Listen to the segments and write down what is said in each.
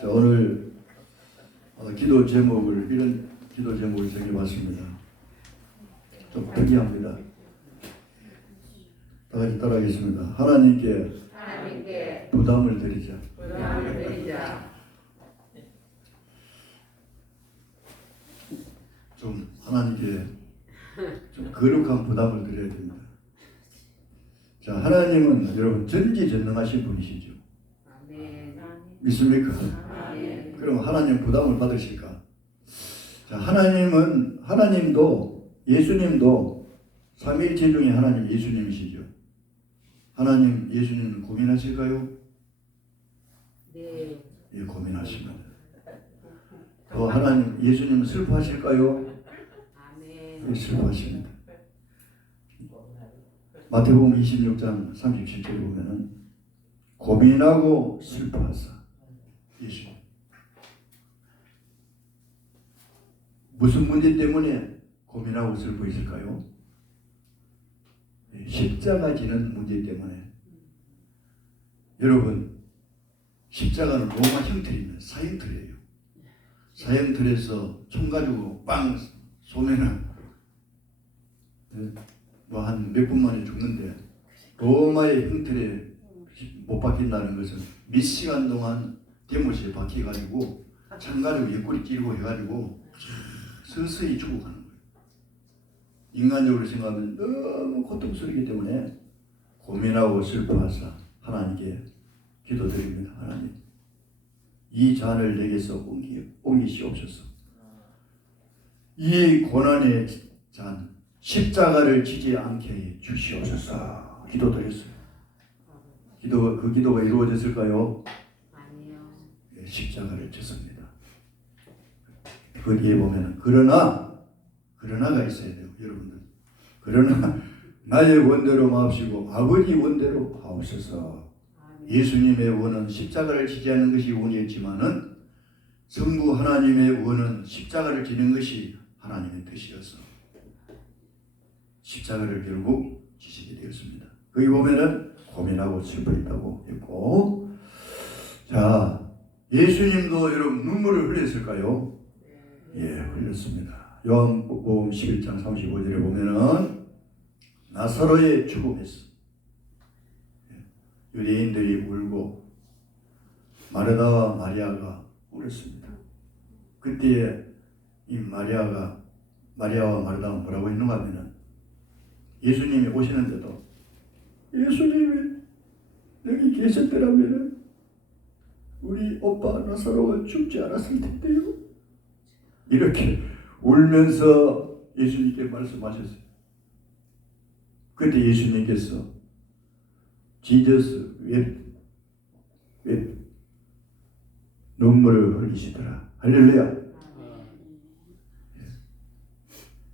자, 오늘 기도 제목을 이런 기도 제목을 정해봤습니다. 좀 특이합니다. 다 같이 따라하겠습니다. 하나님께 부담을 드리자. 좀 하나님께 좀 거룩한 부담을 드려야 됩니다. 자, 하나님은 여러분 전지전능하신 분이시죠. 믿습니까? 그럼 하나님 부담을 받으실까? 자, 하나님도 예수님도 삼위일체 중에 하나님 예수님이시죠. 하나님 예수님 고민하실까요? 네. 예, 고민하십니다. 또 하나님 예수님 슬퍼하실까요? 예, 슬퍼하십니다. 마태복음 26장 37절에 보면은 고민하고 슬퍼하사 예수님 무슨 문제 때문에 고민하고 슬퍼했을까요? 십자가 지는 문제 때문에. 여러분, 십자가는 로마 형틀입니다. 사형틀이에요. 사형틀에서 총 가지고 빵 쏘면은 뭐 한 몇 분 만에 죽는데, 로마의 형틀에 못 박힌다는 것은 몇 시간 동안 데모시에 박혀가지고 창 가지고 옆구리 찌르고 해가지고 서서히 죽어가는 거예요. 인간적으로 생각하면 너무 고통스럽기 때문에 고민하고 슬퍼하사 하나님께 기도드립니다. 하나님, 이 잔을 내게서 옮기시옵소서. 이 고난의 잔 십자가를 지지 않게 해 주시옵소서. 기도드렸어요. 그 기도가 이루어졌을까요? 아니요. 예, 십자가를 졌습니다. 거기에 보면 그러나가 있어야 돼요, 여러분들. 그러나 나의 원대로 마옵시고 아버지 원대로 하옵소서. 예수님의 원은 십자가를 지지하는 것이 원이었지만은 성부 하나님의 원은 십자가를 지는 것이 하나님의 뜻이었어. 십자가를 결국 지시게 되었습니다. 거기 보면은 고민하고 슬퍼했다고 했고, 자, 예수님도 여러분 눈물을 흘렸을까요? 예, 흘렸습니다. 요한복음 11장 35절에 보면은 나사로의 죽음에서 유대인들이 울고 마르다와 마리아가 울었습니다. 그때 이 마리아와 마르다가 뭐라고 했는가 하면은 예수님이 오시는데도 예수님이 여기 계셨더라면 우리 오빠 나사로가 죽지 않았을 텐데요. 이렇게 울면서 예수님께 말씀하셨어요. 그때 예수님께서 Jesus wept 눈물을 흘리시더라. 할렐루야.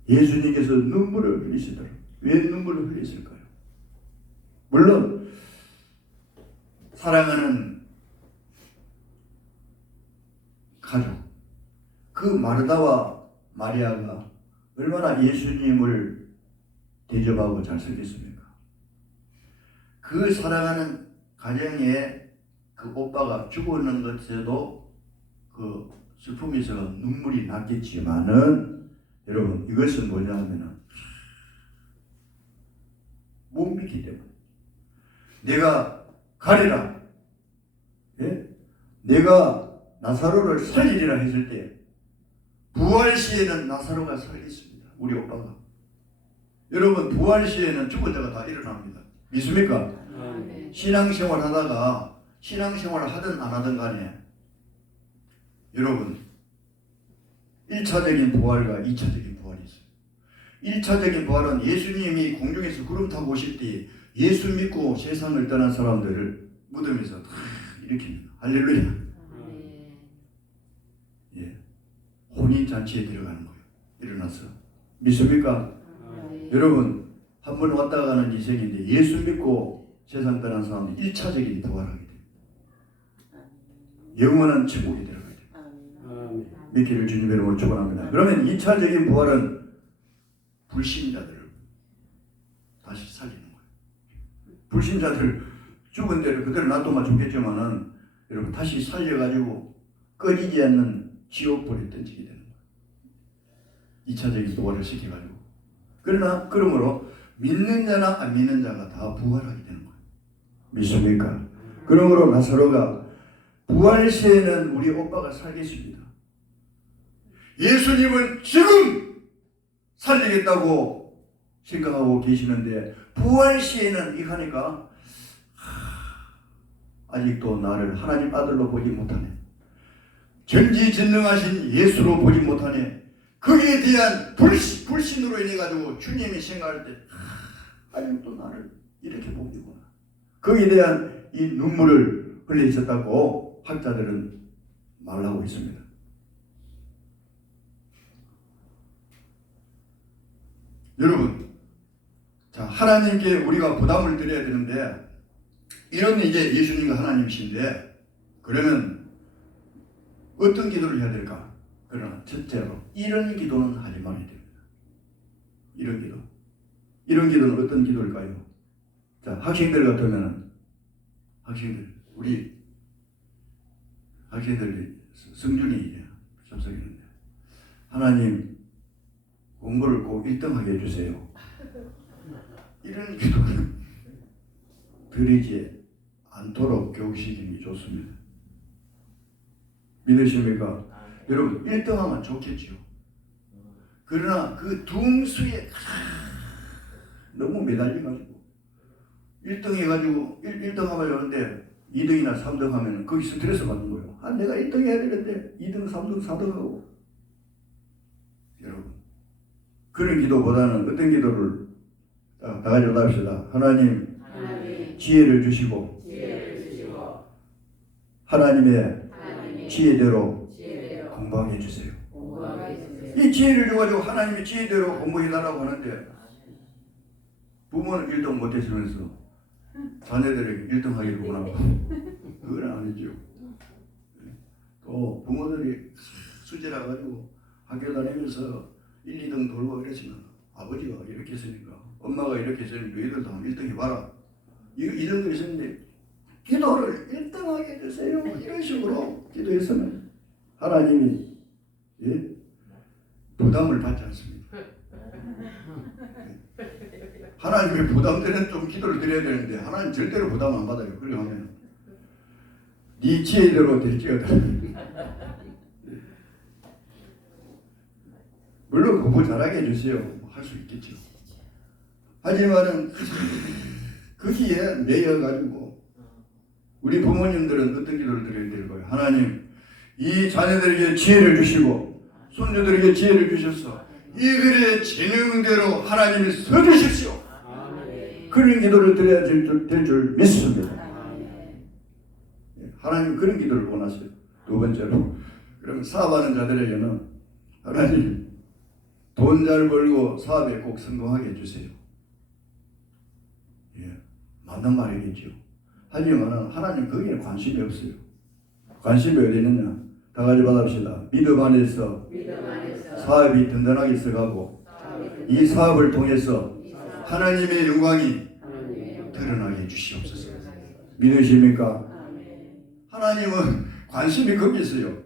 예수님께서 눈물을 흘리시더라. 왜 눈물을 흘리실까요? 물론 사랑하는 가족, 그 마르다와 마리아가 얼마나 예수님을 대접하고 잘 살겠습니까? 그 사랑하는 가정에 그 오빠가 죽었는 것에도 그 슬픔이 있어 눈물이 났겠지만은, 여러분, 이것은 뭐냐 하면은 못 믿기 때문에. 내가 가리라, 예? 내가 나사로를 살리리라 했을 때 부활 시에는 나사로가 살렸습니다. 우리 오빠가. 여러분, 부활 시에는 죽은 자가 다 일어납니다. 믿습니까? 신앙생활 하다가 신앙생활을 하든 안 하든 간에 여러분, 1차적인 부활과 2차적인 부활이 있어요. 1차적인 부활은 예수님이 공중에서 구름 타고 오실 때 예수 믿고 세상을 떠난 사람들을 무덤에서 다 일으킵니다. 할렐루야. 예, 혼인잔치에 들어가는 거예요. 일어나서. 믿습니까? 여러분, 한 번 왔다 가는 인생인데 예수 믿고 세상 떠난 사람이 1차적인 부활하게 됩니다. 영원한 천국에 들어가게 됩니다. 믿기를 주님의 이름으로 축원합니다. 그러면 2차적인 부활은 불신자들을 다시 살리는 거예요. 불신자들 죽은 대로 그대로 놔두면 좋겠지만은 여러분 다시 살려가지고 꺼지지 않는 지옥불에 던지게 되는 거예요. 2차적인 부활을 시켜가지고. 그러므로 믿는 자나 안 믿는 자가 다 부활하게 되는 거예요. 믿습니까? 그러므로 나사로가 부활 시에는 우리 오빠가 살겠습니다. 예수님은 지금 살리겠다고 생각하고 계시는데 부활 시에는 이하니까 아직도 나를 하나님 아들로 보지 못하네. 전지전능하신 예수로 보지 못하네. 거기에 대한 불신으로 인해 가지고 주님이 생각할 때 아직도 나를 이렇게 보기구나. 거기에 대한 이 눈물을 흘려 있었다고 학자들은 말하고 있습니다. 여러분, 자, 하나님께 우리가 부담을 드려야 되는데, 이런 이제 예수님과 하나님이신데, 그러면 어떤 기도를 해야 될까? 그러나 첫째로 이런 기도는 하지 말아야 됩니다. 이런 기도. 이런 기도는 어떤 기도일까요? 자, 학생들 같으면 우리 학생들이 성준이 이제 접속했는데, 하나님 공부를 꼭 1등하게 해주세요. 이런 기도는 드리지 않도록 교육시키는 게 좋습니다. 믿으십니까? 여러분 1등하면 좋겠죠. 그러나 그 둥수에 너무 매달려가지고 1등 해가지고 1등 하면 되는데 2등이나 3등 하면 거기 스트레스 받는 거예요. 아, 내가 1등 해야 되는데 2등, 3등, 4등 하고. 여러분 그런 기도보다는 어떤 기도를 다 같이 합시다. 하나님 지혜를 주시고 하나님의 지혜대로 공부하게 해주세요. 이 지혜를 줘가지고 하나님의 지혜대로 공부해달라고 하는데 부모는 1등 못했으면서 자녀들에게 1등 하기를 원하고 그건 아니죠. 또 부모들이 수제라 가지고 학교 다니면서 1, 2등 돌고 그랬지만 아버지가 이렇게 했으니까 엄마가 이렇게 했으니 너희들도 한 1등 해봐라. 이 정도 있었는데 기도를 1등하게 해주세요. 이런 식으로 기도했으면 하나님이 부담을 받지 않습니다. 하나님의 부담되는 좀 기도를 드려야 되는데 하나님 절대로 부담 안 받아요. 그러려 하면 네 지혜대로 될지어다. 물론 공부 잘하게 해주세요. 할 수 있겠죠. 하지만은 거기에 매여가지고 우리 부모님들은 어떤 기도를 드려야 될 거예요. 하나님 이 자녀들에게 지혜를 주시고 손녀들에게 지혜를 주셔서 이들의 재능대로 하나님이 써주십시오. 그런 기도를 드려야 될 줄 믿습니다. 하나님 그런 기도를 원하세요. 두 번째로 그럼 사업하는 자들에게는 하나님 돈 잘 벌고 사업에 꼭 성공하게 해주세요. 맞는 말이겠죠. 하지만 하나님 거기에 관심이 없어요. 관심이 어디 있느냐? 다 같이 받읍시다. 믿음 안에서 사업이 든든하게 있어가고 이 사업을 통해서 하나님의 영광이 드러나게 해주시옵소서. 믿으십니까? 하나님은 관심이 거기 있어요.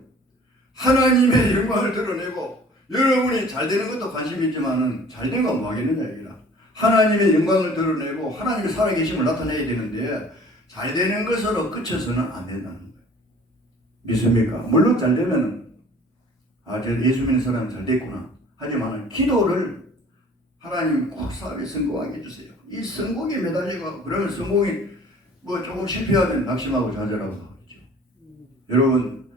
하나님의 영광을 드러내고 여러분이 잘 되는 것도 관심이 있지만은 잘 된 건 뭐 하겠느냐 이기라. 하나님의 영광을 드러내고 하나님의 살아계심을 나타내야 되는데 잘 되는 것으로 그쳐서는 안 된다는 거예요. 믿습니까? 물론 잘 되면 저 예수 믿는 사람은 잘 됐구나. 하지만 기도를 하나님 꼭 사업에 성공하게 해주세요. 이 성공에 매달리고 그러면 성공이 뭐 조금 실패하면 낙심하고 좌절하고 하겠죠. 여러분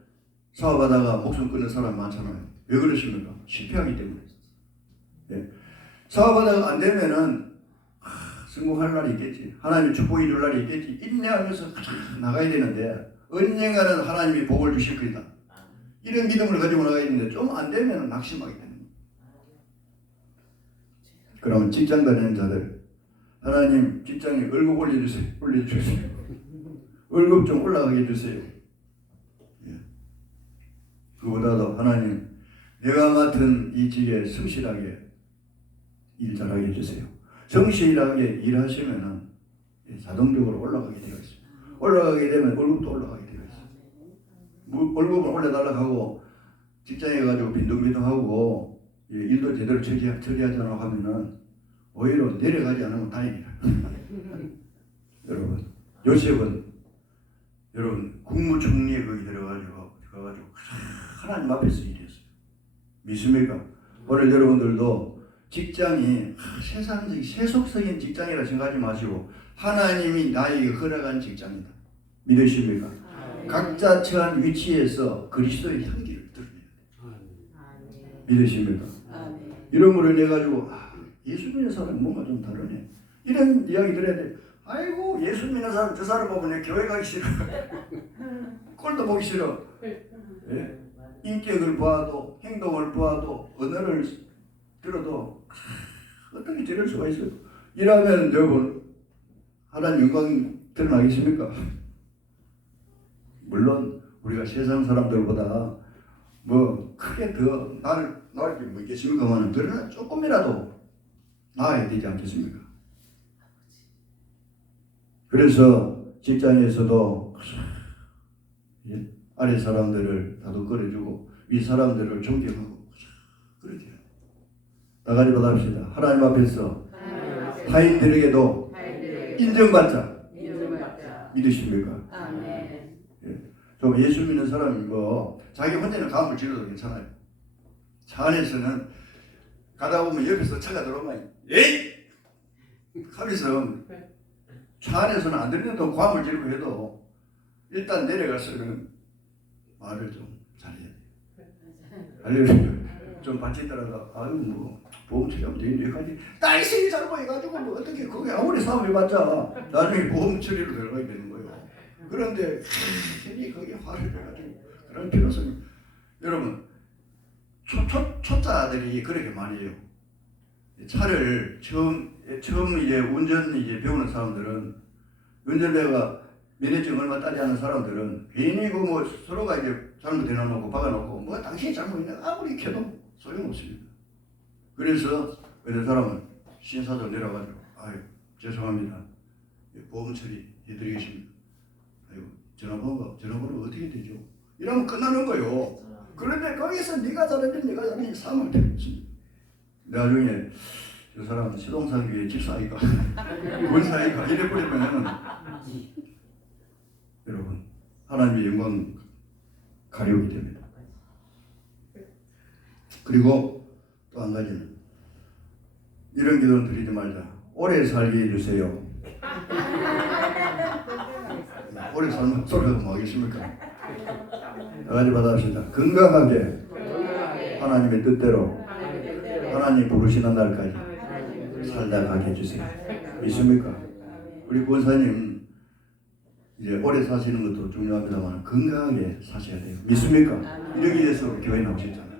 사업하다가 목숨 끊는 사람 많잖아요. 왜 그러십니까? 실패하기 때문에. 사업하다가 안 되면은 성공할 날이 있겠지. 하나님이 축복해 줄 날이 있겠지. 인내하면서 나가야 되는데 언젠가는 하나님이 복을 주실 거다. 이런 믿음을 가지고 나가야 되는데 좀 안 되면 낙심하게 되는 거예요. 그러면 직장 다니는 자들 하나님 직장에 월급 올려주세요. 월급 좀 올라가게 해주세요. 그보다도 하나님 내가 맡은 이 직에 성실하게 일 잘하게 해주세요. 성실하게 일하시면은 자동적으로 올라가게 되어 있습니다. 올라가게 되면 월급도 올라가게 되어 있습니다. 뭐 월급을 올려달라고 하고 직장에 가지고 빈둥빈둥하고 일도 제대로 처리하지 않고 하면은 오히려 내려가지 않으면 다행이다. 여러분 요셉은 여러분 국무총리에 거기 들어가지고 하나님 앞에서 일했어요. 믿습니까? 오늘 여러분들도 직장이 세상적인 세속적인 직장이라 생각하지 마시고 하나님이 나에게 허락한 직장이다. 믿으십니까? 각자 처한 위치에서 그리스도의 향기를 드러내야 돼. 믿으십니까? 이름으로 인해 가지고 예수 믿는 사람은 뭔가 좀 다르네. 이런 이야기 들어야 돼. 아이고 예수 믿는 사람 저 사람 보면 교회 가기 싫어. 꼴도 보기 싫어. 예? 인격을 봐도 행동을 봐도 언어를 들어도 어떻게 저럴 수가 있어요. 이러면 여러분 하나님 영광 드러나겠습니까? 물론 우리가 세상 사람들보다 뭐 크게 더 나을 게 뭐 있겠습니까만 그러나 조금이라도 나아야 되지 않겠습니까? 그래서 직장에서도 아래 사람들을 다독거려주고 위 사람들을 존경하고 그렇게 나가지 못합시다. 하나님 앞에서 타인들에게도 인정받자. 믿으십니까? 좀 예수 믿는 사람이 자기 혼자는 가음을 지르도 괜찮아요. 차 안에서는 가다 보면 옆에서 차가 들어오면 에이! 하면서 차 안에서는 안 들리는데 과음을 지르고 해도 일단 내려가서는 말을 좀 잘해야 돼요. 알려주면 좀 받치더라도 아유 뭐 보험 처리하면 되는데 여기까지 딸신이 잘못 해가지고 뭐 어떻게 그게 아무리 사업을 해봤자 나중에 보험 처리로 들어가야 되는 거예요. 그런데 괜히 거기에 화를 내가지고 그런 필요성이 여러분 초짜들이 그렇게 많이 해요. 차를 처음 이제 운전 이제 배우는 사람들은 운전대가 면허증 얼마 따지 않은 사람들은 괜히 그 뭐 서로가 이제 잘못해놓고 박아놓고 뭐 당신이 잘못했냐 아무리 켜도 소용없습니다. 그래서 어떤 사람은 신사도 내려가지고 아유 죄송합니다. 보험 처리 해드리겠습니다. 아유 전화번호 어떻게 되죠? 이러면 끝나는 거예요. 그런데 거기서 네가 잘했든 네가 잘했든 상황이 되겠습니다. 나중에 저 사람은 시동산교회 집사니까 권사니까 이래버리면 여러분 하나님의 영광 가려우게 됩니다. 그리고 또 한 가지는 이런 기도는 드리지 말자. 오래 살게 해주세요. 오래 살면 소리가 뭐 하겠습니까? 나가지 받아봅시다. 건강하게 하나님의 뜻대로 하나님 부르시는 날까지 살다 가게 해주세요. 믿습니까? 우리 권사님 이제 오래 사시는 것도 중요합니다만 건강하게 사셔야 돼요. 믿습니까? 이러기 위해서 교회 나오셨잖아요.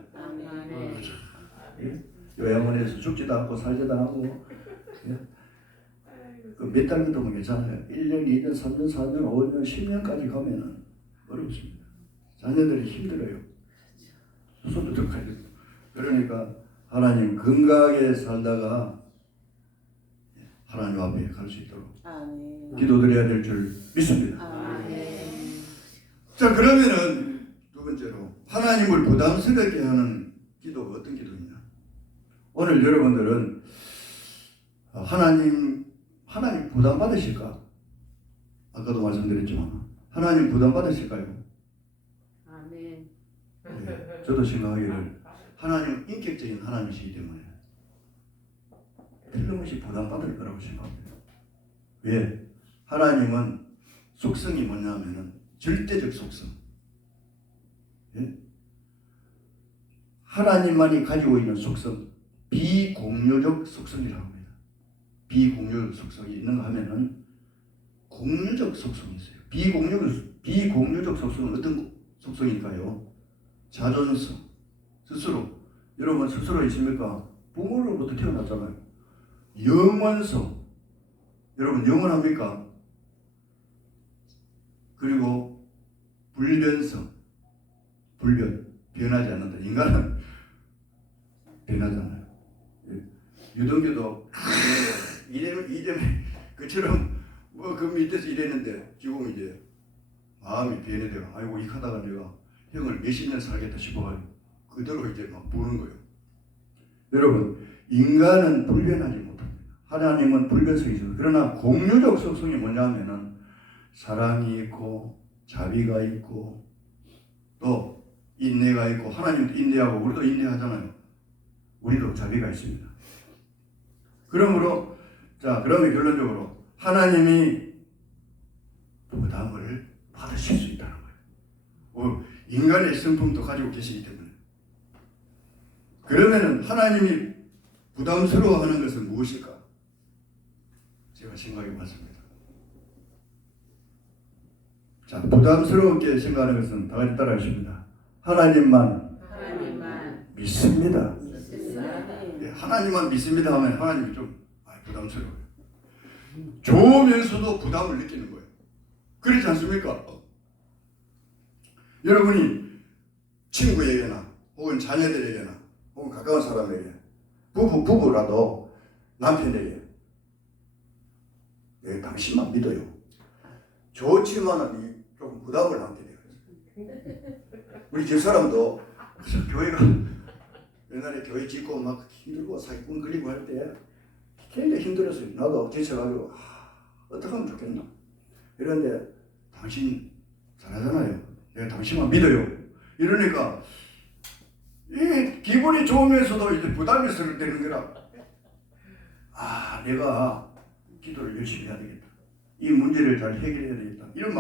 요양원에서 죽지도 않고 살지도 않고 몇 달 정도면 괜찮아요. 1년, 2년, 3년, 4년, 5년, 10년까지 가면은 어렵습니다. 자녀들이 힘들어요. 손도 가야 되고. 그러니까 하나님 건강하게 살다가 하나님 앞에 갈 수 있도록 기도드려야 될 줄 믿습니다. 자, 그러면은 두 번째로 하나님을 부담스럽게 하는 기도가 어떤 기도냐? 오늘 여러분들은 하나님 부담 받으실까? 아까도 말씀드렸지만 하나님 부담 받으실까요? 아멘. 네, 저도 생각하기를 하나님 인격적인 하나님이시기 때문에 틀림없이 부담 받을 거라고 생각합니다. 왜? 하나님은 속성이 뭐냐면은 절대적 속성. 예? 하나님만이 가지고 있는 속성, 비공유적 속성이라고 합니다. 비공유적 속성이 있는가 하면은 공유적 속성이 있어요. 비공유적 속성은 어떤 속성일까요? 자존성, 스스로. 여러분 스스로 있습니까? 부모로부터 태어났잖아요. 영원성. 여러분 영원합니까? 그리고 불변성. 변하지 않는다. 인간은 변하잖아요. 유동규도 이전에 그처럼 뭐 그 밑에서 일했는데 지금 이제 마음이 변해대가 아이고 이하다가 내가 형을 몇십 년 살겠다 싶어가지고 그대로 이제 막 부는 거예요. 여러분 인간은 불변하지 못합니다. 하나님은 불변성이 있습니다. 그러나 공유적 속성이 뭐냐면은 사랑이 있고 자비가 있고 또 인내가 있고 하나님도 인내하고 우리도 인내하잖아요. 우리도 자비가 있습니다. 그러므로 그러면 결론적으로 하나님이 부담을 받으실 수 있다는 거예요. 인간의 성품도 가지고 계시기 때문에. 그러면은 하나님이 부담스러워하는 것은 무엇일까? 제가 생각해 봤습니다. 부담스럽게 생각하는 것은 다 같이 따라 하십니다. 하나님만 믿습니다. 네, 하나님만 믿습니다 하면 하나님이 좀 부담스러워요. 좋으면서도 부담을 느끼는 거예요. 그렇지 않습니까? 여러분이 친구에게나 혹은 자녀들에게나 혹은 가까운 사람에게 부부라도 남편에게 당신만 믿어요. 좋지만은 조금 부담을 하게 돼요. 우리 집사람도 교회가 옛날에 교회 짓고 막 힘들고 사기꾼 걸리고 할 때 굉장히 힘들었어요. 나도 지쳐가지고 어떻게 하면 좋겠나? 이런데 당신 잘하잖아요. 내가 당신만 믿어요. 이러니까 이 기분이 좋으면서도 이제 부담이 되는 거라. 내가 기도를 열심히 해야 되겠다. 이 문제를 잘 해결해야 되겠다. 이런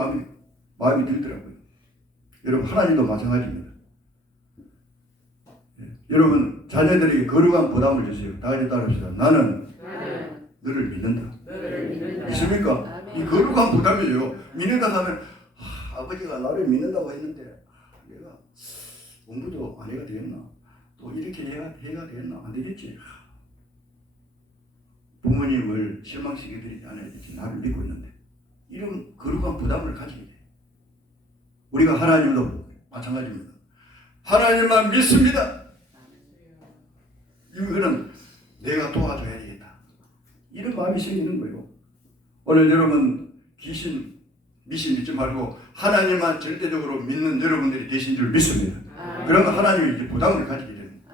마음이 들더라고요. 여러분 하나님도 마찬가지입니다. 여러분 자녀들에게 거룩한 부담을 주세요. 다 같이 따라합시다. 나는 너를 믿는다. 믿습니까? 이 거룩한 부담이에요. 믿는다 하면 아버지가 나를 믿는다고 했는데 내가 공부도 안 해야 되겠나? 또 이렇게 해야 되겠나? 안 되겠지. 부모님을 실망시켜드리지 않아야 되지. 나를 믿고 있는데 이런 거룩한 부담을 가지게 돼. 우리가 하나님도 마찬가지입니다. 하나님만 믿습니다. 이거는 내가 도와줘야 되겠다. 이런 마음이 생기는 거예요. 오늘 여러분 미신 믿지 말고 하나님만 절대적으로 믿는 여러분들이 계신 줄 믿습니다. 그러면 하나님이 이제 부담을 가지게 됩니다.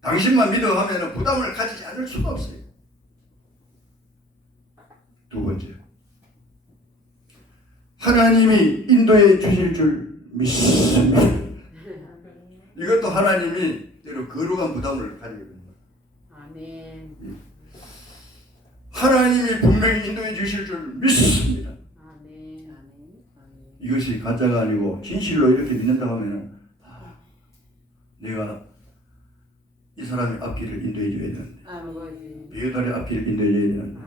당신만 믿어 하면 부담을 가지지 않을 수가 없어요. 두 번째, 하나님이 인도해 주실 줄 믿습니다. 이것도 하나님이 거룩한 부담을 가지게 됩니다. 아멘. 하나님이 분명히 인도해 주실 줄 믿습니다. 아멘. 이것이 가짜가 아니고 진실로 이렇게 믿는다 하면 내가 이 사람의 앞길을 인도해 줘야 되는데 배우달의 앞길을 인도해 줘야 되는데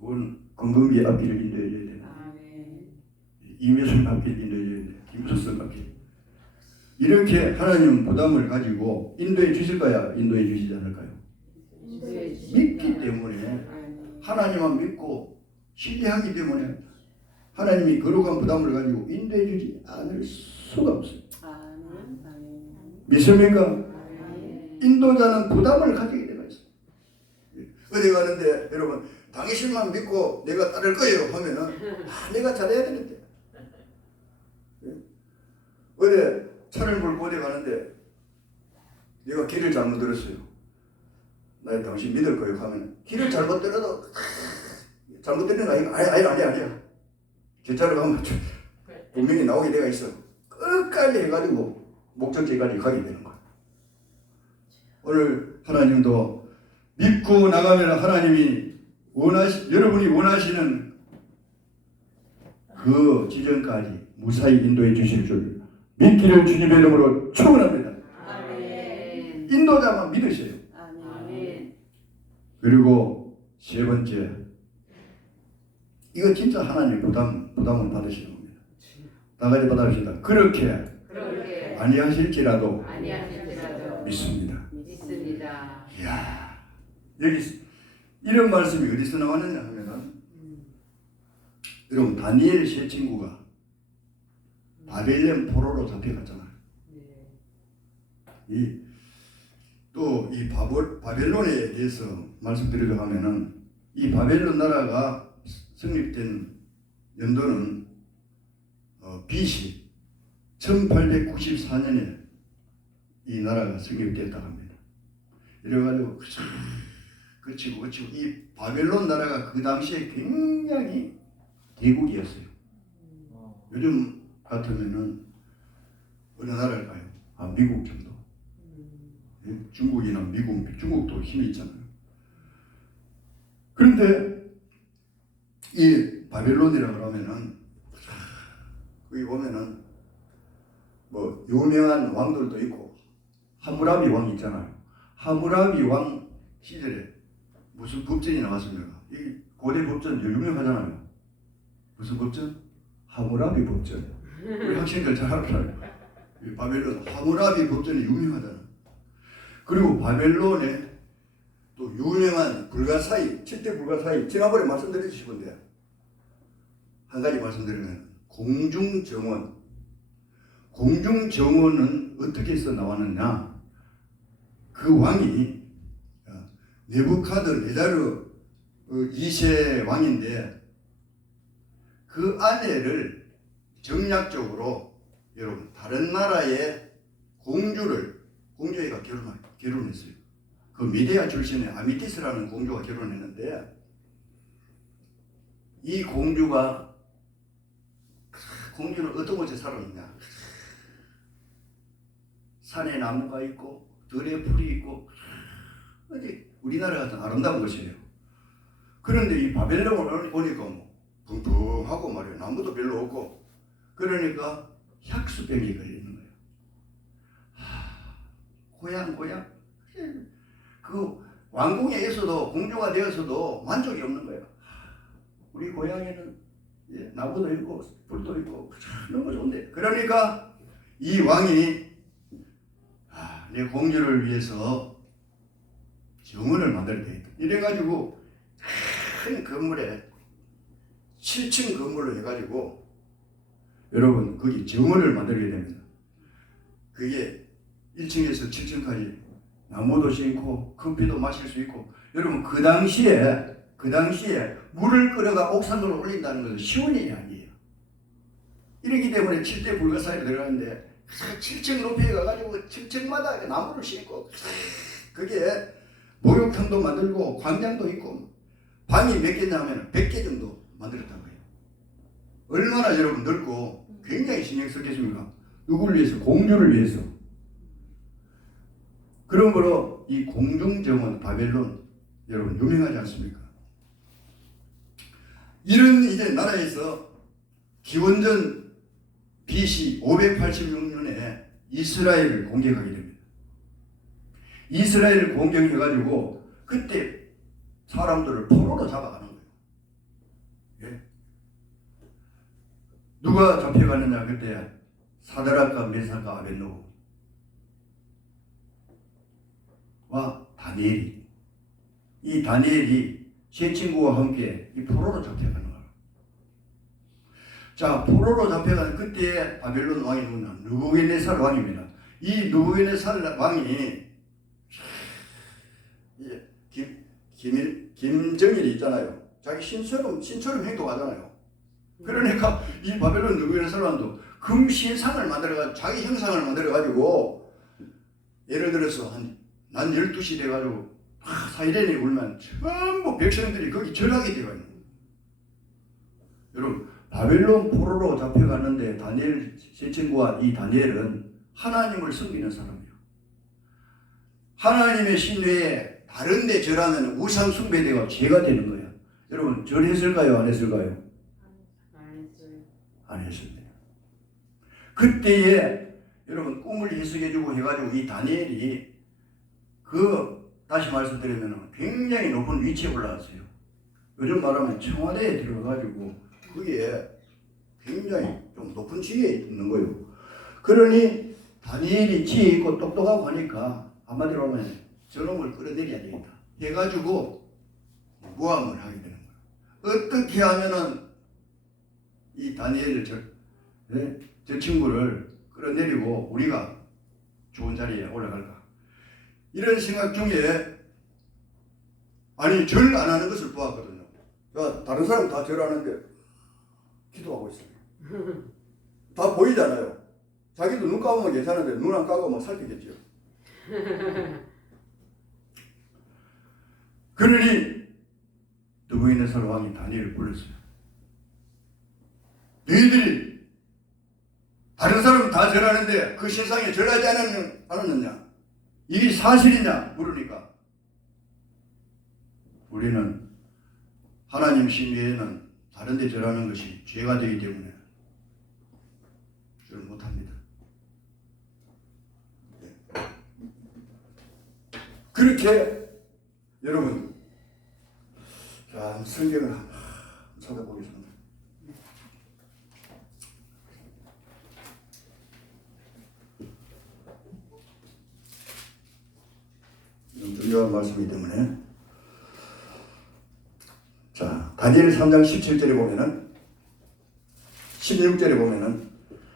혹은 건강기의 앞길을 인도해 줘야 되는데 이매순 앞길을 인도해 줘야 되는데 김수성 앞길 이렇게 하나님은 부담을 가지고 인도해 주실까요? 인도해 주시지 않을까요? 믿기 때문에 하나님만 믿고 신뢰하기 때문에 하나님이 거룩한 부담을 가지고 인도해 주지 않을 수가 없어요. 믿습니까? 인도자는 부담을 가지게 되어 있어요. 어디 가는데 여러분 당신만 믿고 내가 따를 거예요 하면은 내가 잘해야 되는데 어디 차를 몰고 어디 가는데 내가 길을 잘못 들었어요. 나 당신 믿을 거예요 하면 길을 잘못 들어도 잘못 들은 거 아니야. 제차를 가면 분명히 나오게 되어 있어. 끝까지 해가지고 목적지까지 가게 되는 거야. 오늘 하나님도 믿고 나가면 하나님이 여러분이 원하시는 그 지점까지 무사히 인도해 주실 줄 믿기를 주님의 이름으로 축원합니다. 아멘. 인도자만 믿으세요. 아멘. 그리고 세 번째, 이거 진짜 하나님 부담을 받으시는 겁니다. 다 같이 받아봅시다. 그렇게 아니하실지라도 믿습니다. 이야, 여기 이런 말씀이 어디서 나왔느냐 하면은 여러분 다니엘 세 친구가 바벨론 포로로 잡혀갔잖아요. 또 이 바벨론에 대해서 말씀드리려 하면은 이 바벨론 나라가 성립된 연도는 BC 1894년에 이 나라가 성립됐다고 합니다. 이래가지고 그치고 이 바벨론 나라가 그 당시에 굉장히 대국이었어요. 요즘 같으면은 어느 나라일까요? 미국 정도. 예? 중국이나 미국, 중국도 힘이 있잖아요. 그런데 이 바벨론이라 그러면은 거기 보면은 뭐 유명한 왕들도 있고 하무라비 왕 있잖아요. 하무라비 왕 시절에 무슨 법전이 나왔습니까? 이 고대 법전 유명하잖아요. 무슨 법전? 하무라비 법전. 우리 학생들 잘 알아요. 이 바벨론 하무라비 법전이 유명하잖아요. 그리고 바벨론에 또 유명한 불가사의, 7대 불가사의, 지난번에 말씀드렸을 건데 한 가지 말씀드리면 공중정원. 공중정원은 어떻게 해서 나왔느냐? 그 왕이 네부카드네자르 2세 왕인데 그 아내를 정략적으로 여러분 다른 나라의 공주애가 결혼했어요. 그 미디아 출신의 아미티스라는 공주가 결혼했는데 이 공주는 어떤 곳에 살았느냐? 산에 나무가 있고 들에 풀이 있고 어디 우리나라 같은 아름다운 곳이에요. 그런데 이 바벨론을 보니까 뭐 붕붕하고 말이에요. 나무도 별로 없고 그러니까 혈수병이 걸리는 거예요. 고향 그 왕궁에 공주가 되어서도 만족이 없는 거예요. 우리 고향에는 나무도 있고 불도 있고 너무 좋은데 그러니까 이 왕이 내 공주를 위해서 정원을 만들어야 되겠다. 이래가지고 큰 건물에 7층 건물로 해가지고 여러분 거기 정원을 만들게 됩니다. 그게 1층에서 7층까지 나무도 심고 커피도 마실 수 있고 여러분 그 당시에 물을 끓여가 옥상으로 올린다는 것은 쉬운 일이 아니에요. 이러기 때문에 7대 불가사에 들어가는데 7층 높이에 가가지고 7층마다 나무를 심고 그게 목욕탕도 만들고 광장도 있고 방이 몇 개냐면 100개 정도 만들었다는 거예요. 얼마나 여러분 넓고 굉장히 신경 썼겠습니까? 누구를 위해서? 공주를 위해서. 그러므로 이 공중정원 바벨론 여러분 유명하지 않습니까? 이런 이제 나라에서 기원전 BC 586년에 이스라엘을 공격하게 됩니다. 이스라엘을 공격해가지고 그때 사람들을 포로로 잡아가는 거예요. 예? 누가 잡혀가느냐 그때 사드락과 메삭과 아벳노고와 다니엘이 이 다니엘이 세 친구와 함께 이 포로로 잡혀가는 거예요. 자, 포로로 잡혀가는 그때 바벨론 왕이 누구냐? 느부갓네살 왕입니다. 이 느부갓네살 왕이 김정일이 있잖아요. 자기 신처럼 행동하잖아요. 그러니까 이 바벨론 느부갓네살 왕도 금신상을 만들어가지고 자기 형상을 만들어가지고 예를 들어서 난 12시 돼가지고 사이렌이 울면 전부 백성들이 거기 절하게 되어 있는 거예요. 여러분 바벨론 포로로 잡혀갔는데 다니엘 세 친구와 이 다니엘은 하나님을 섬기는 사람이에요. 하나님의 신뢰에 다른 데 절하면 우상 숭배되고 죄가 되는 거예요. 여러분 절했을까요? 안 했을까요? 안 했습니다. 그때에 여러분 꿈을 해석해주고 해가지고 이 다니엘이 다시 말씀드리면 굉장히 높은 위치에 올라왔어요. 요즘 말하면 청와대에 들어가가지고 그게 굉장히 좀 높은 지위에 있는 거예요. 그러니 다니엘이 지혜 있고 똑똑하고 하니까 한마디로 하면 저놈을 끌어내려야 되겠다 해가지고 모함을 하게 되는 거예요. 어떻게 하면은 이 다니엘을 저 친구를 끌어내리고 우리가 좋은 자리에 올라갈까 이런 생각 중에 아니 절 안 하는 것을 보았거든요. 다른 사람 다 절하는데 기도하고 있어요. 다 보이잖아요. 자기도 눈 감으면 괜찮은데 눈 안 감으면 살피겠죠. 그러니 느부갓네살 왕이 다니엘을 불렀어요. 너희들이 다른 사람 다 절하는데 그 세상에 절하지 않았느냐? 이게 사실이냐? 물으니까 우리는 하나님 신 외에는 다른 데 절하는 것이 죄가 되기 때문에 절을 못합니다. 그렇게 여러분 자 성경을 한번 찾아보겠습니다. 중요한 말씀이기 때문에 자 다니엘 3장 17절에 보면은 16절에 보면은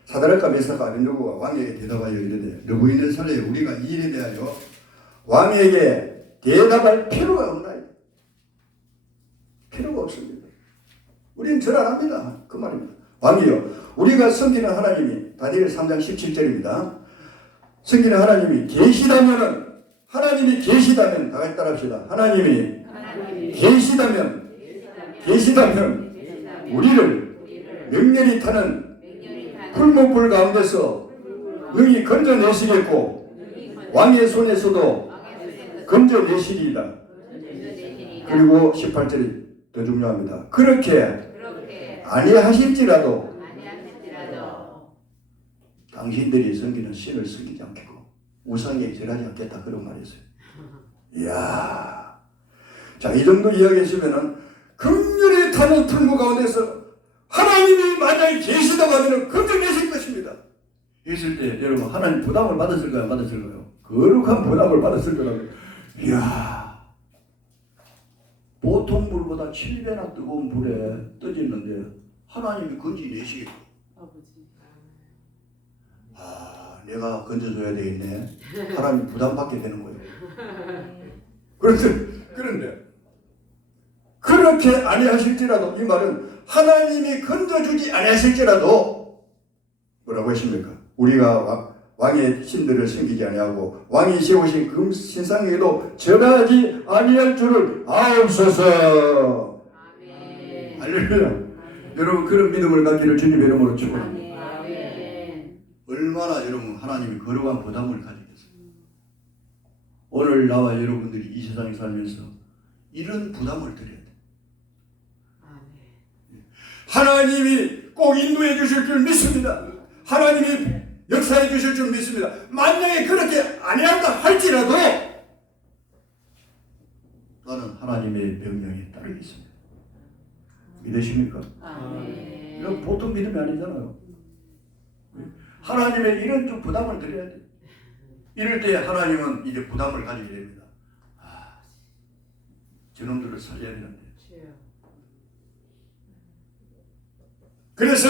사드락과 메삭과 아벤노고가 왕에게 대답하여 이르되 느부갓네살에 우리가 이 일에 대하여 왕에게 대답할 필요가 없나요? 필요가 없습니다. 우리는 절 안 합니다. 그 말입니다. 왕이여 우리가 섬기는 하나님이 다니엘 3장 17절입니다. 섬기는 하나님이 계시다면 다 같이 따라합시다. 하나님이 계시다면 우리를 맹렬히 타는 풀무불 가운데서 능히 건져내시겠고 왕의 손에서도 건져내시리이다. 그리고 18절이 더 중요합니다. 그렇게 아니하실지라도 당신들이 섬기는 신을 섬기지 않겠고 우상에 절하지 않겠다 그런 말이었어요. 이야, 자 이 정도 이야기했으면은 극렬히 타는 풀무 가운데서 하나님이 만약에 계시다고 하면은 건져내실 것입니다. 있을 때 여러분 하나님 부담을 받았을까요? 안 받았을까요? 거룩한 부담을 받았을 거라고요. 이야, 보통 불보다 7배나 뜨거운 불에 떠졌는데 하나님이 건져내시겠고 내가 건져줘야 되겠네. 하나님 부담받게 되는 거예요. 그런데 그렇게 아니하실지라도 이 말은 하나님이 건져주지 아니하실지라도 뭐라고 했습니까? 우리가 왕의 신들을 섬기지 아니하고 왕이 세우신 금 신상에도 절하지 아니할 줄을 아옵소서. 아멘. 할렐루야. 여러분 그런 믿음을 갖기를 주님의 이름으로 축원합니다. 아멘. 얼마나 여러분 하나님이 거룩한 부담을 가지겠어요. 오늘 나와 여러분들이 이 세상에 살면서 이런 부담을 드려야 돼요. 하나님이 꼭 인도해 주실 줄 믿습니다. 하나님이 역사해 주실 줄 믿습니다. 만약에 그렇게 아니한다 할지라도 나는 하나님의 명령에 따르겠습니다. 믿으십니까? 아멘. 이건 보통 믿음이 아니잖아요. 하나님의 이런 좀 부담을 드려야 돼요. 이럴 때 하나님은 이제 부담을 가지게 됩니다. 저놈들을 살려야 되는데. 그래서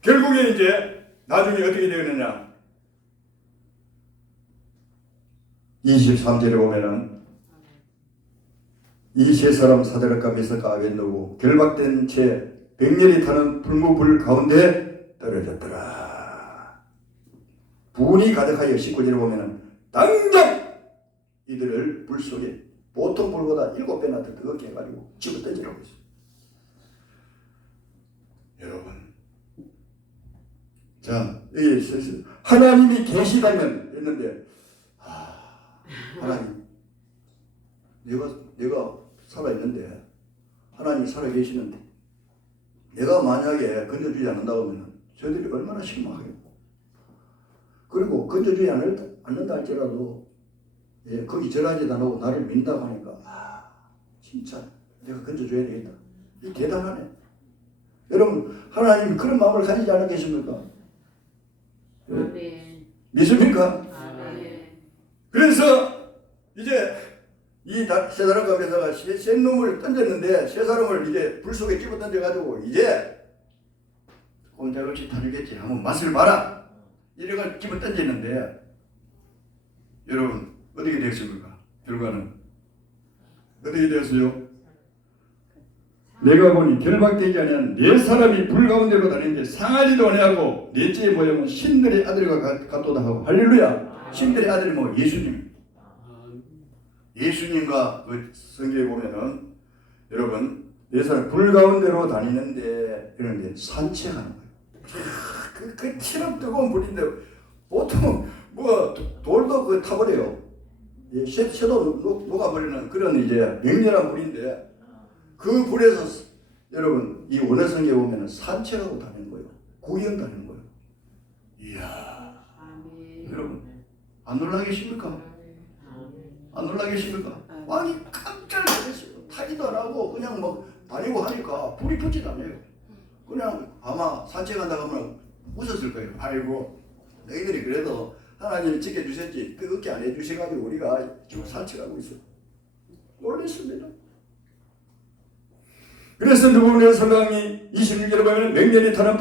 결국에 이제 나중에 어떻게 되느냐? 23절에 보면은 이 세 사람 사드락과 메삭과 아벤노고 결박된 채 백렬이 타는 불무불 가운데 떨어졌더라. 분이 가득하여 19절에 보면은 당장 이들을 불 속에 보통 불보다 7배나 더 뜨겁게 해가지고 집어 던지라고 했어요. 여러분, 자, 여기 하나님이 계시다면 했는데, 하나님, 내가 살아있는데, 하나님이 살아계시는데, 내가 만약에 건져주지 않는다고 하면 저들이 얼마나 실망하겠고, 그리고 건져주지 않는다 할지라도, 거기 절하지도 안 하고 나를 믿는다고 하니까, 진짜 내가 건져줘야 되겠다. 이 대단하네. 여러분, 하나님이 그런 마음을 가지지 않겠습니까? 아멘. 믿습니까? 아멘. 그래서 이제 이 세 사람과 메사가 센 놈을 던졌는데 세 사람을 이제 불 속에 집어 던져가지고 이제 꼼짝없이 타주겠지. 한번 맛을 봐라. 이래가 집어 던졌는데 여러분 어떻게 됐습니까? 결과는 어떻게 됐어요? 내가 보니 결박되지 않은 네 사람이 불 가운데로 다니는데 상하지도 아니하고 넷째 모양은 신들의 아들과 같도다 하고 할렐루야. 신들의 아들이 뭐 예수님. 예수님과 그 성경에 보면은 여러분 네 사람 불 가운데로 다니는데 이런데 산책하는 거예요. 그 치름 뜨거운 불인데 보통 뭐 돌도 그 타버려요. 쇠도 녹아버리는 그런 이제 맹렬한 불인데 그 불에서 여러분 이 원어성에 보면은 산책하고 다니는 거예요. 구경 다니는 거예요. 이야, 여러분 안 놀라 계십니까? 안 놀라 계십니까? 왕이 깜짝 놀랐어요. 타지도 안 하고 그냥 막 다니고 하니까 불이 붙지도 않아요. 그냥 아마 산책한다고 하면 웃었을 거예요. 아이고 너희들이 그래도 하나님이 지켜주셨지 그렇게 안 해주셔가지고 우리가 지금 산책하고 있어. 놀랐습니다. 그래서 누구는 성경이 26절에 보면 맹렬히 타는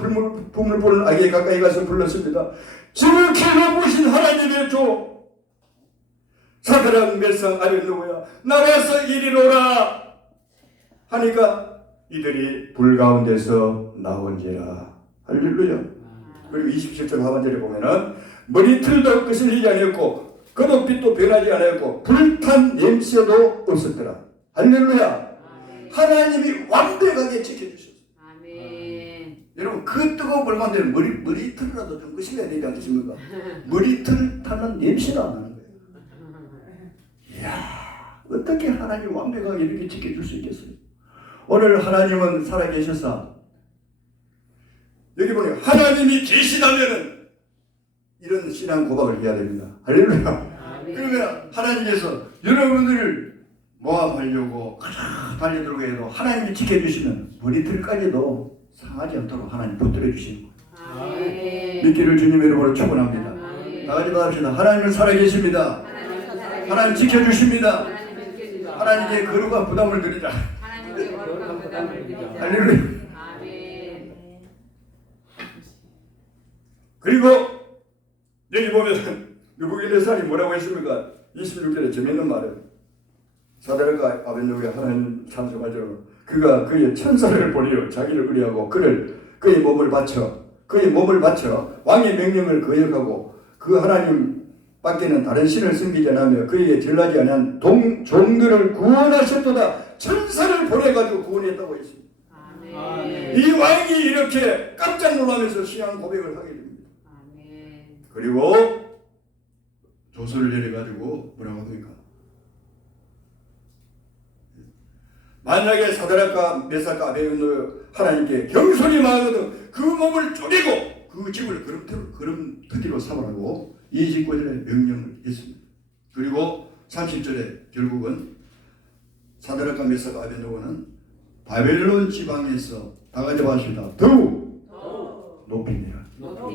붐을 보는 아기에 가까이 가서 불렀습니다. 지극히 높으신 하나님의 조 사드락 메삭 아벳느고야 나와서 이리로라 하니까 이들이 불 가운데서 나온지라. 할렐루야. 그리고 27절 하반절에 보면은 머리털도 거슬리지 아니었고 거독빛도 변하지 않았고 불탄 냄새도 없었더라. 할렐루야. 하나님이 완벽하게 지켜주셨어요. 아멘. 여러분 그 뜨거운 불 가운데 머리털이라도 좀 거슬려야 되지 않겠습니까? 머리털 타는 냄새가 안 나는 거예요. 이야, 어떻게 하나님이 완벽하게 이렇게 지켜줄 수 있겠어요? 오늘 하나님은 살아계셔서 여기 보니 하나님이 계시다면은 이런 신앙 고백을 해야 됩니다. 할렐루야. 그러면 하나님께서 여러분들을 모함하려고 달려들고 해도 하나님이 지켜주시면 머리털까지도 상하지 않도록 하나님 붙들어 주시는 거예요. 믿기를 주님의 이름으로 축원합니다. 다 같이 받읍시다. 하나님은 살아계십니다. 하나님 지켜주십니다. 하나님께 거룩한 부담을 드리자. 할렐루야. 그리고 여기 보면 느부갓네살이 뭐라고 했습니까? 26절에 재미있는 말을 사드락과 아벳느고가 하나님 찬송하죠. 그가 그의 천사를 보내어 자기를 의뢰하고 그의 몸을 바쳐 왕의 명령을 거역하고 그 하나님 밖에는 다른 신을 섬기지 않으며 그에게 전하지 아니한 종들을 구원하셨도다. 천사를 보내가지고 구원했다고 했습니다. 아멘. 이 왕이 이렇게 깜짝 놀라면서 신앙 고백을 하게 됩니다. 아멘. 그리고 조서를 내려가지고 뭐라고 합니까? 만약에 사드락과 메삭과 아벳느고 하나님께 경솔이 망하거든 그 몸을 쪼개고 그 집을 거름투기로 삼으라고 29절에 명령을 했습니다. 그리고 30절에 결국은 사드락과 메삭과 아벳느고는 바벨론 지방에서 다 가져가십니다. 더욱 높이니라.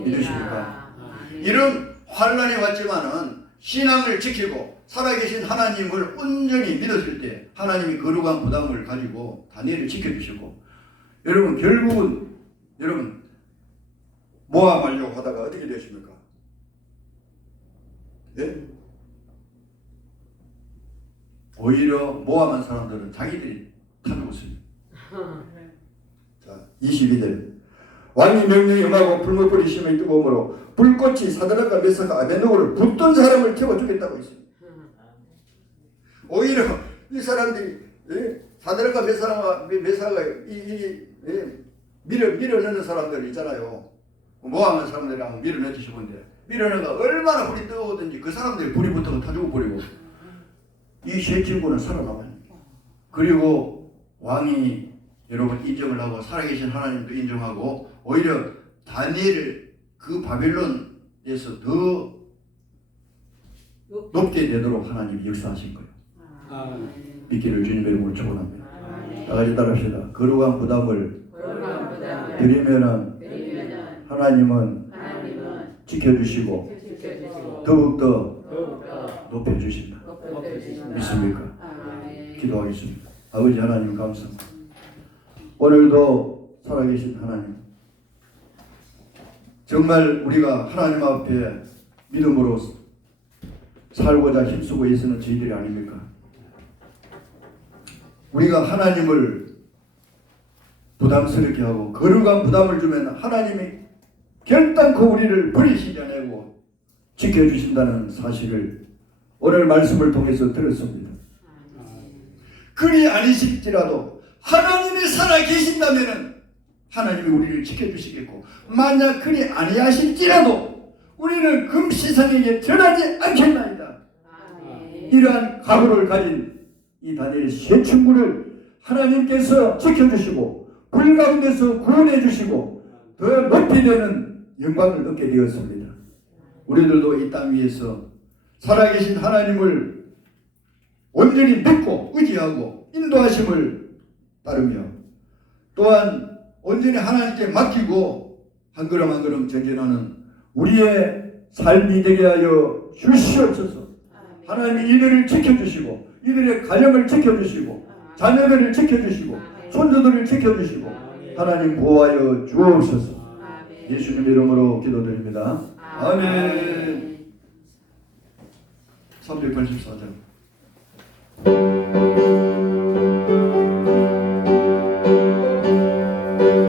믿으십니까? 이런 환란이 왔지만은 신앙을 지키고 살아계신 하나님을 온전히 믿었을 때 하나님이 거룩한 부담을 가지고 다니엘을 지켜주시고 여러분 결국은 여러분 모함하려고 하다가 어떻게 되십니까? 예? 오히려 모함한 사람들은 자기들이 타죽었습니다. 자 22절 왕이 명령이 임하고 불못불이 심히 뜨거움으로 불꽃이 사드락과 메삭과 아벳느고를 붙던 사람을 태워 죽였다고 했습니다. 오히려 이 사람들이 사드락과 메삭과 밀어넣는 사람들 있잖아요. 모함한 사람들이 한번 밀어넣으시 본데 밀어넣어가 얼마나 불이 뜨거우든지 그 사람들이 불이 붙어서 다 죽어버리고 이 세 친구는 살아남아요. 그리고 왕이 여러분 인정을 하고 살아계신 하나님도 인정하고 오히려 다니엘을 그 바벨론에서 더 높게 되도록 하나님이 역사하신 거예요. 믿기를 주님의 이름으로 축원합니다. 다 같이 따라합시다. 거룩한 부담을 드리면은 하나님은 지켜주시고 더욱더 높여주신다. 믿습니까? 기도하겠습니다. 아버지 하나님 감사합니다. 오늘도 살아계신 하나님 정말 우리가 하나님 앞에 믿음으로 살고자 힘쓰고 있는 저희들이 아닙니까? 우리가 하나님을 부담스럽게 하고 거룩한 부담을 주면 하나님이 결단코 우리를 버리시지 않고 지켜주신다는 사실을 오늘 말씀을 통해서 들었습니다. 그리 아니실지라도 하나님이 살아계신다면 하나님이 우리를 지켜주시겠고, 만약 그리 아니하실지라도 우리는 금시상에게 전하지 않겠나이다. 이러한 각오를 가진 이 다니엘 세 친구를 하나님께서 지켜주시고 불 가운데서 구원해 주시고 더 높이 되는 영광을 얻게 되었습니다. 우리들도 이 땅 위에서 살아계신 하나님을 온전히 믿고 의지하고 인도하심을 따르며 또한 온전히 하나님께 맡기고 한 걸음 한 걸음 전진하는 우리의 삶이 되게 하여 주시옵소서. 하나님이 이들을 지켜주시고 이들의 가정을 지켜주시고 자녀들을 지켜주시고 손주들을 지켜주시고 하나님 보호하여 주옵소서. 예수님 이름으로 기도드립니다. 아멘. 384장